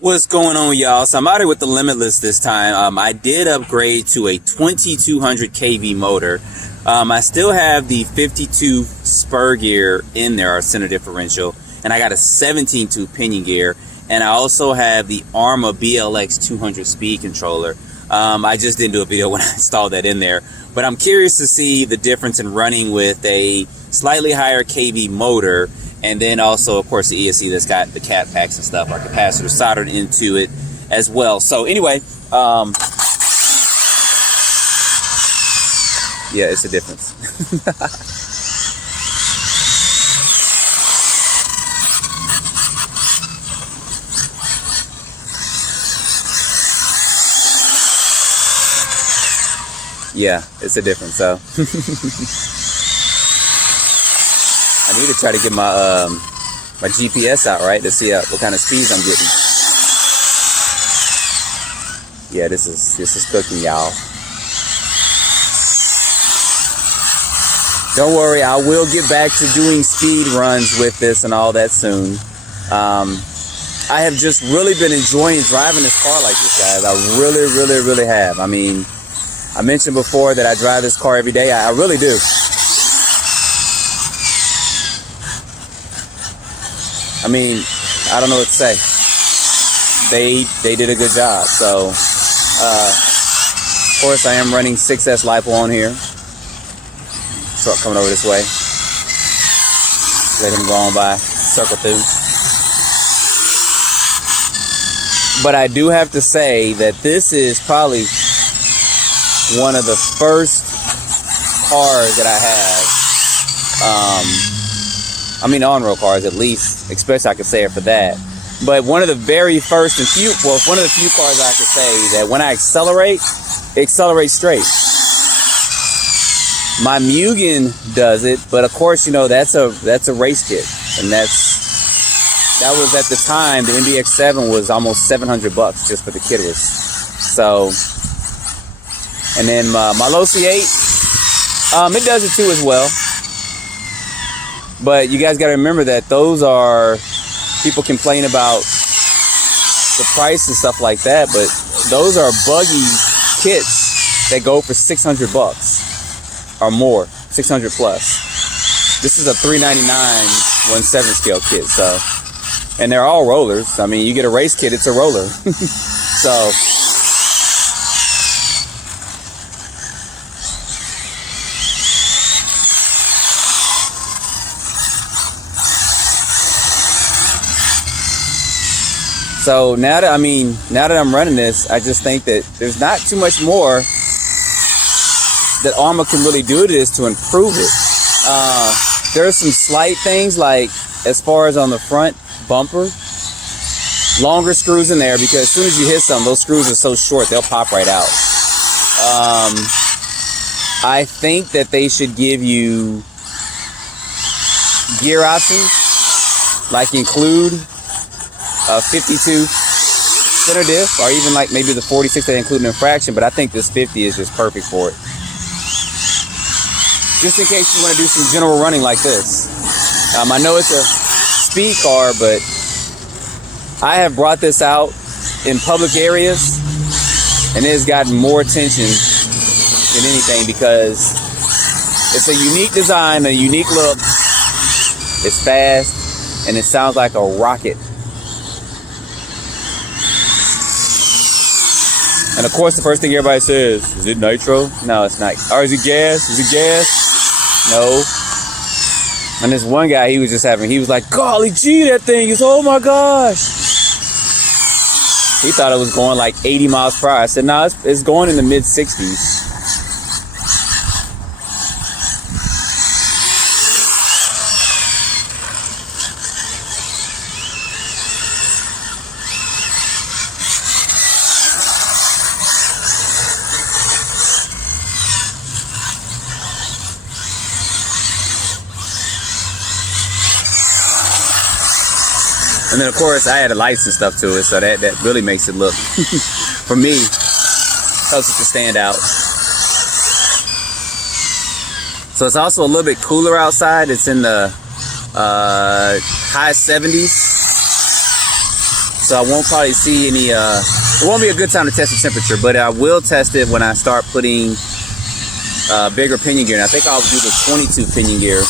What's going on, y'all? So I'm out here with the Limitless this time. I did upgrade to a 2200 kV motor. I still have the 52 spur gear in there, our center differential, and I got a 17-tooth pinion gear, and I also have the Arrma BLX 200 speed controller. I just didn't do a video when I installed that in there, but I'm curious to see the difference in running with a slightly higher kV motor. And then also, of course, the ESC that's got the cat packs and stuff, our capacitor soldered into it as well. So anyway, yeah, it's a difference. Yeah, it's a difference. So I need to try to get my my GPS out, right, to see what kind of speeds I'm getting. Yeah, this is cooking, y'all. Don't worry, I will get back to doing speed runs with this and all that soon. I have just really been enjoying driving this car like this, guys. I really have. I mean, I mentioned before that I drive this car every day. I really do. I mean, I don't know what to say. They did a good job. So, of course, I am running 6S LiPo on here. Truck coming over this way. Let him go on by, circle through. But I do have to say that this is probably one of the first cars that I have. I mean, on-road cars at least, especially I could say it for that. But one of the very first and few, well, one of the few cars I could say that when I accelerate, it accelerates straight. My Mugen does it, but of course, you know, that's a race kit, and that was at the time the MBX7 was almost $700 just for the kitless. So, and then my Low C8, it does it too as well. But you guys got to remember that those are, people complain about the price and stuff like that, but those are buggy kits that go for $600 or more, 600 plus. This is a $399 1/7 scale kit, so, and they're all rollers. I mean, you get a race kit, it's a roller. So, So now that I'm running this, I just think that there's not too much more that Arrma can really do to this to improve it. There's some slight things, like as far as on the front bumper, longer screws in there, because as soon as you hit some, those screws are so short they'll pop right out. I think that they should give you gear options, like include a 52 center diff, or even like maybe the 46 they include in fraction, but I think this 50 is just perfect for it. Just in case you want to do some general running like this. I know it's a speed car, but I have brought this out in public areas, and it has gotten more attention than anything because it's a unique design, a unique look, it's fast, and it sounds like a rocket. And of course, the first thing everybody says, is it nitro? No, it's not. Or is it gas? Is it gas? No. And this one guy, he was like, golly gee, that thing is, oh my gosh. He thought it was going like 80 miles per hour. I said, no, it's going in the mid 60s. And then, of course, I added lights and stuff to it, so that really makes it look, for me, helps it to stand out. So it's also a little bit cooler outside. It's in the high 70s. so I won't probably see any, it won't be a good time to test the temperature, but I will test it when I start putting bigger pinion gear. And I think I'll do the 22 pinion gear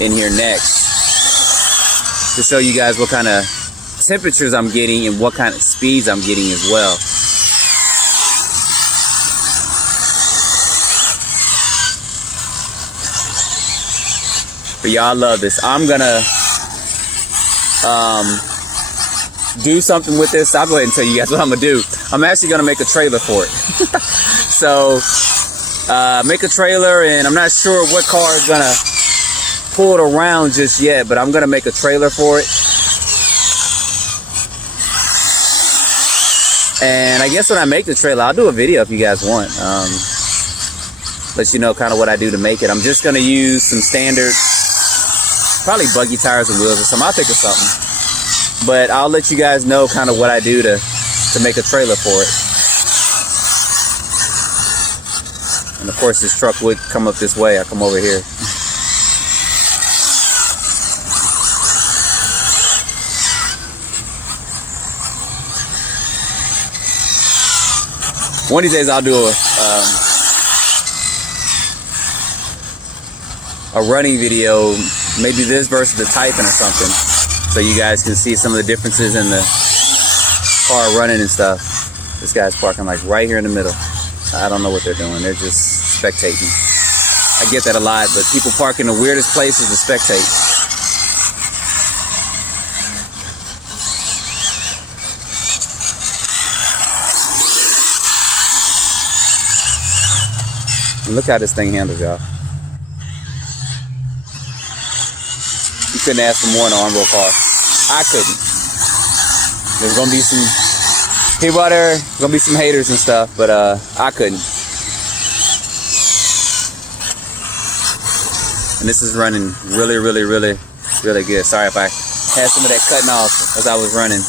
in here next to show you guys what kind of temperatures I'm getting and what kind of speeds I'm getting as well. But y'all love this. I'm gonna do something with this. I'll go ahead and tell you guys what I'm gonna do. I'm actually gonna make a trailer for it. So make a trailer, and I'm not sure what car is gonna pull it around just yet, but I'm gonna make a trailer for it. And I guess when I make the trailer, I'll do a video if you guys want. Let you know kind of what I do to make it. I'm just gonna use some standard, probably buggy tires and wheels or something. I'll think of something. But I'll let you guys know kind of what I do to make a trailer for it. And of course this truck would come up this way. I come over here. One of these days I'll do a running video, maybe this versus the Typhon or something, so you guys can see some of the differences in the car running and stuff. This guy's parking like right here in the middle. I don't know what they're doing. They're just spectating. I get that a lot, but people park in the weirdest places to spectate. And look how this thing handles, y'all. You couldn't ask for more in an Arrma car. I couldn't. There's gonna be some people out there, gonna be some haters and stuff, but I couldn't. And this is running really, really, really, really good. Sorry if I had some of that cutting off as I was running.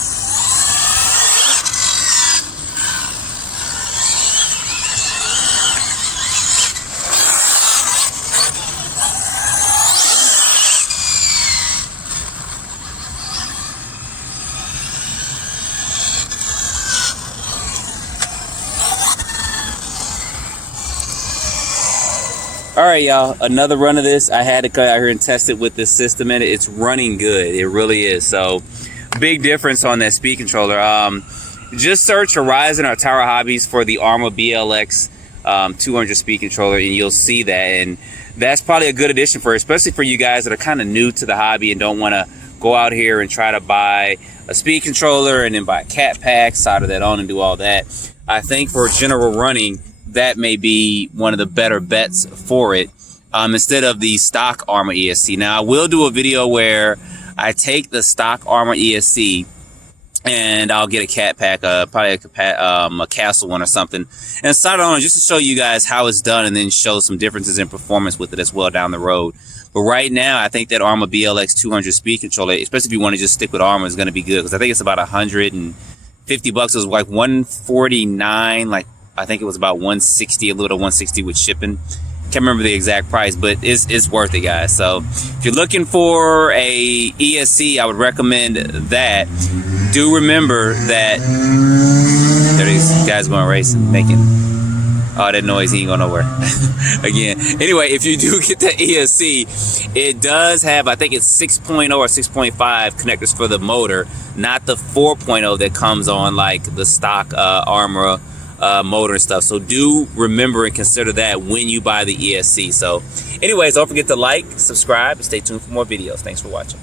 All right, y'all, another run of this. I had to cut out here and test it with this system in it. It's running good. It really is. So big difference on that speed controller. Just search Horizon or Tower Hobbies for the Arrma BLX 200 speed controller, and you'll see that. And that's probably a good addition for it, especially for you guys that are kind of new to the hobby and don't want to go out here and try to buy a speed controller and then buy a cat pack, solder that on and do all that. I think for general running, that may be one of the better bets for it, instead of the stock Arrma ESC. Now, I will do a video where I take the stock Arrma ESC and I'll get a cat pack, probably a Castle one or something, and solder on it just to show you guys how it's done, and then show some differences in performance with it as well down the road. But right now, I think that Arrma BLX 200 speed controller, especially if you want to just stick with Arrma, is going to be good, because I think it's about $150. It was like $149, like I think it was about $160, a little $160 with shipping. Can't remember the exact price, but it's worth it, guys. So if you're looking for a ESC, I would recommend that. Do remember that there are these guys going racing, making all that noise. He ain't going nowhere. Again, anyway, if you do get the ESC, it does have, I think it's 6.0 or 6.5 connectors for the motor, not the 4.0 that comes on like the stock Arrma motor and stuff. So do remember and consider that when you buy the ESC. So anyways, don't forget to like, subscribe, and stay tuned for more videos. Thanks for watching.